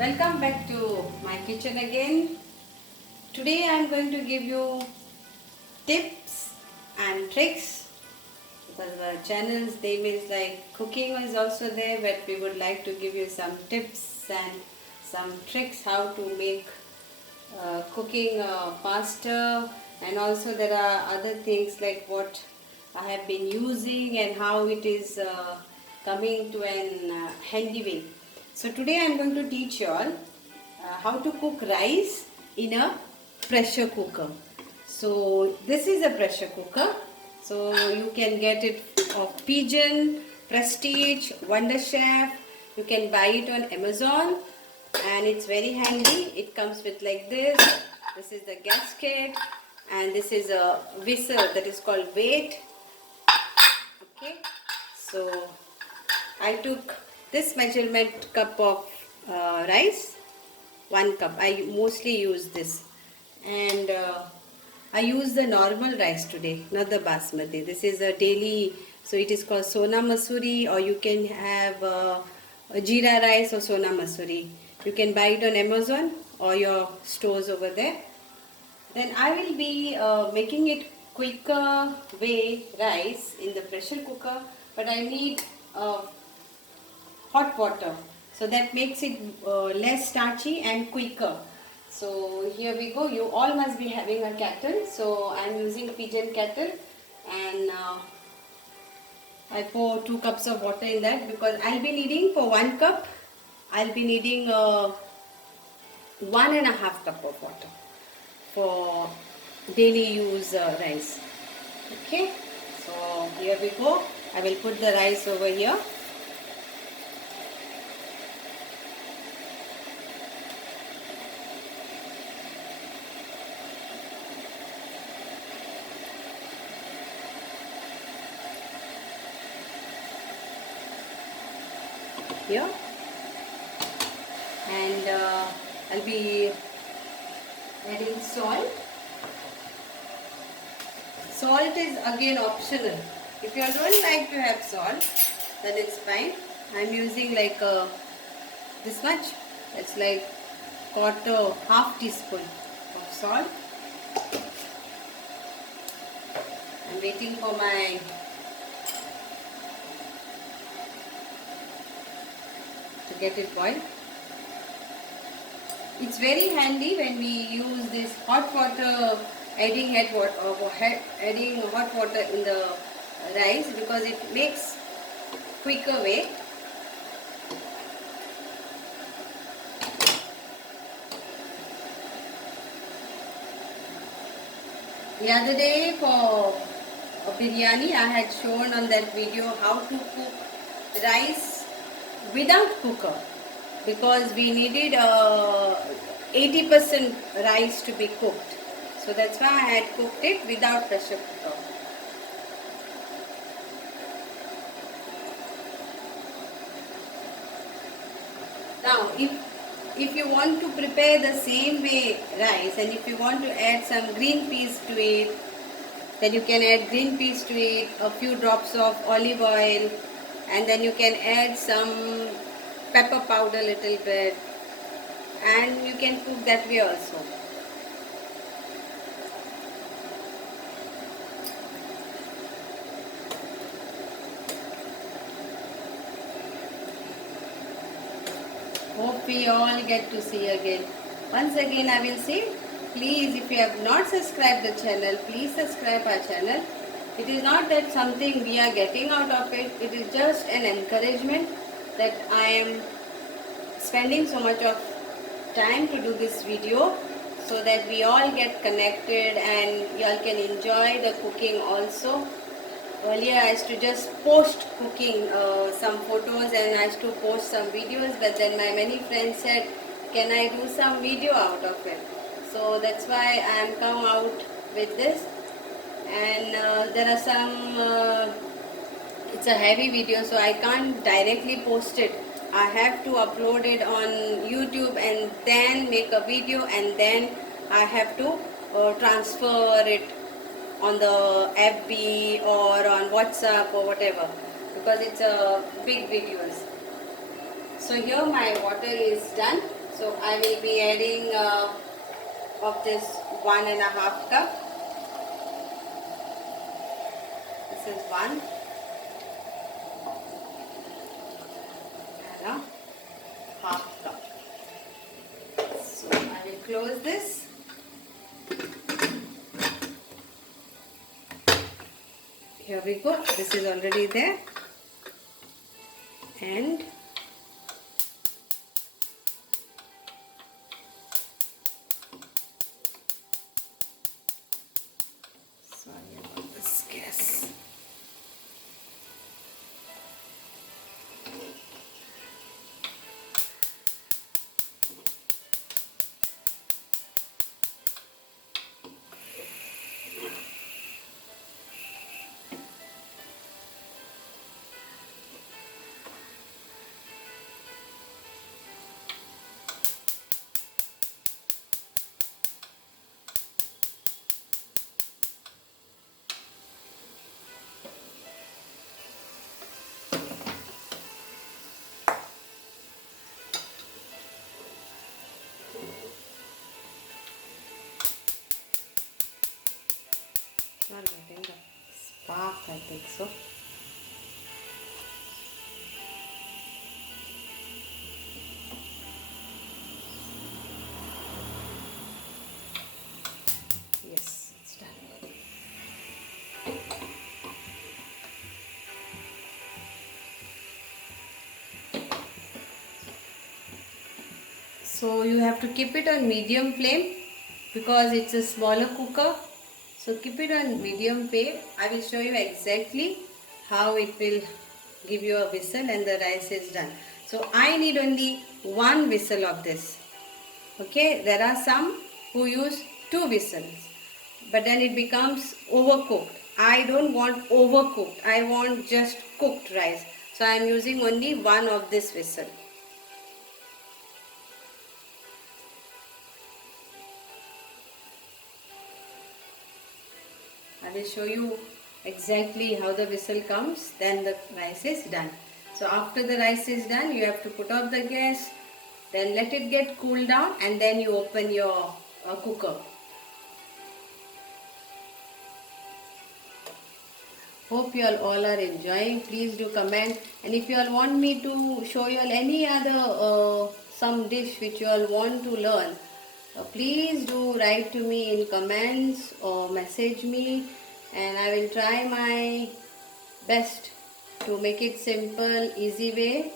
Welcome back to my kitchen again. Today I am going to give you tips and tricks because our channel's name is like cooking is also there, but we would like to give you some tips and some tricks how to make cooking faster, and also there are other things like what I have been using and how it is coming to an handy way. So today I am going to teach you all how to cook rice in a pressure cooker. So this is a pressure cooker. So you can get it of Pigeon, Prestige, Wonder Chef. You can buy it on Amazon and it's very handy. It comes with like this. This is the gasket and this is a whistle that is called weight. Okay, so I took this measurement cup of rice, 1 cup. I mostly use this, and I use the normal rice today, not the basmati. This is a daily, so it is called Sona Masuri, or you can have a jeera rice or Sona Masuri. You can buy it on Amazon or your stores over there. Then I will be making it quicker way rice in the pressure cooker, but I need hot water, so that makes it less starchy and quicker. So here we go. You all must be having a kettle, so I am using Pigeon kettle, and I pour 2 cups of water in that because I'll be needing for 1 cup, I'll be needing 1.5 cup of water for daily use rice. Okay, so here we go. I will put the rice over here. Here, and I'll be adding salt. Salt is again optional. If you don't like to have salt, then it's fine. I'm using like this much. It's like half teaspoon of salt. I'm waiting for my to get it boiled. It's very handy when we use this hot water, adding hot water in the rice, because it makes quicker way. The other day for a biryani, I had shown on that video how to cook rice without cooker, because we needed 80% rice to be cooked. So that's why I had cooked it without pressure cooker. Now if you want to prepare the same way rice, and if you want to add some green peas to it, then you can add green peas to it, a few drops of olive oil, and then you can add some pepper powder little bit, and you can cook that way also. Hope we all get to see again. Once again I will say, please, if you have not subscribed the channel, please subscribe our channel. It is not that something we are getting out of it, it is just an encouragement that I am spending so much of time to do this video, so that we all get connected and you all can enjoy the cooking also. Earlier I used to just post cooking some photos, and I used to post some videos, but then my many friends said, can I do some video out of it? So that's why I am come out with this. And there are some it's a heavy video, so I can't directly post it. I have to upload it on YouTube and then make a video, and then I have to transfer it on the FB or on WhatsApp or whatever, because it's a big videos. So here my water is done. So I will be adding of this 1.5 cup. This is 1 and a half cup. So I will close this. Here we go. This is already there. And sorry about this gas. Not getting the spark, I think so. Yes, it's done. So you have to keep it on medium flame because it's a smaller cooker. So keep it on medium flame. I will show you exactly how it will give you a whistle and the rice is done. So I need only one whistle of this. Okay, there are some who use 2 whistles, but then it becomes overcooked. I don't want overcooked. I want just cooked rice. So I am using only one of this whistle. I will show you exactly how the whistle comes, then the rice is done. So after the rice is done, you have to put off the gas, then let it get cooled down and then you open your cooker. Hope you all are enjoying. Please do comment, and if you all want me to show you all any other some dish which you all want to learn, please do write to me in comments or message me, and I will try my best to make it simple, easy way.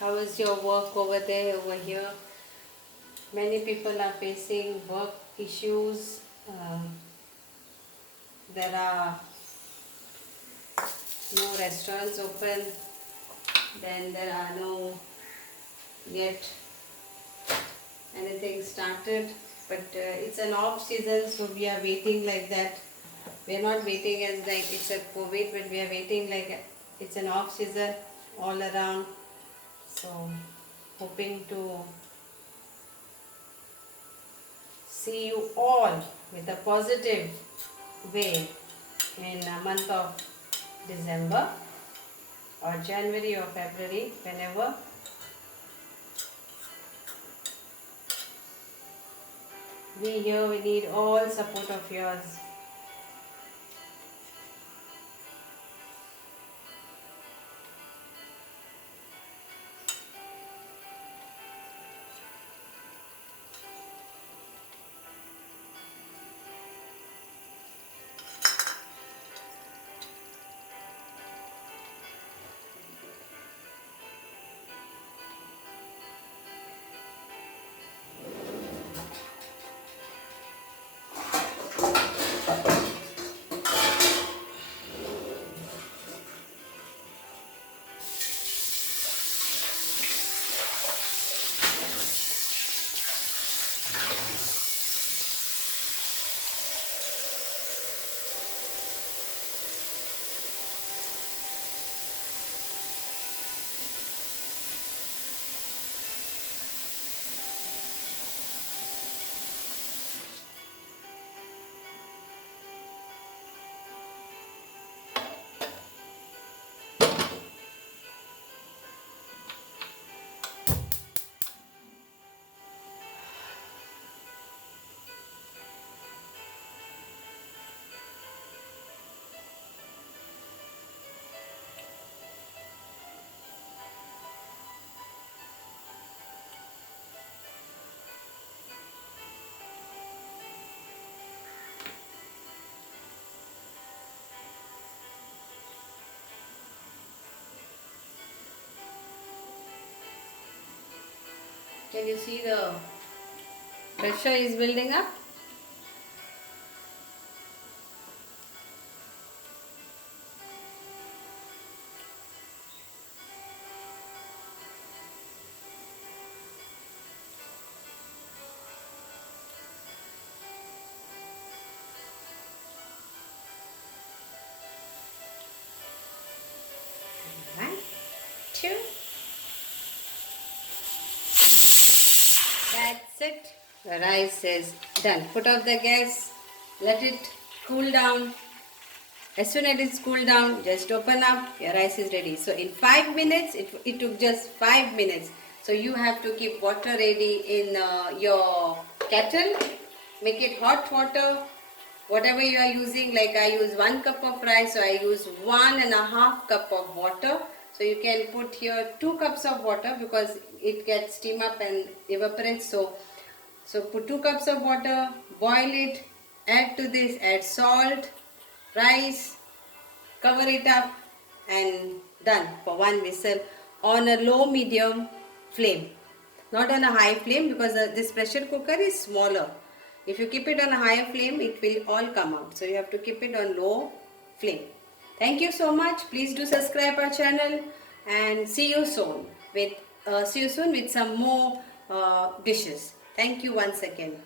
How is your work over there, over here? Many people are facing work issues. There are no restaurants open. Then there are no yet anything started. But it's an off season, so we are waiting like that. We are not waiting as like it's a COVID, but we are waiting like it's an off season all around. So hoping to see you all with a positive way in a month of December or January or February, whenever. We here, we need all support of yours. Can you see the pressure is building up? One, two. That's it. The rice is done. Put off the gas. Let it cool down. As soon as it's cooled down, just open up. Your rice is ready. So in 5 minutes, it took just 5 minutes. So you have to keep water ready in your kettle. Make it hot water. Whatever you are using, like I use 1 cup of rice, so I use 1.5 cup of water. So you can put here 2 cups of water because it gets steam up and evaporates. So put 2 cups of water, boil it, add to this, add salt, rice, cover it up and done for 1 whistle on a low medium flame. Not on a high flame because this pressure cooker is smaller. If you keep it on a higher flame, it will all come out. So you have to keep it on low flame. Thank you so much. Please do subscribe our channel and see you soon with some more dishes. Thank you once again.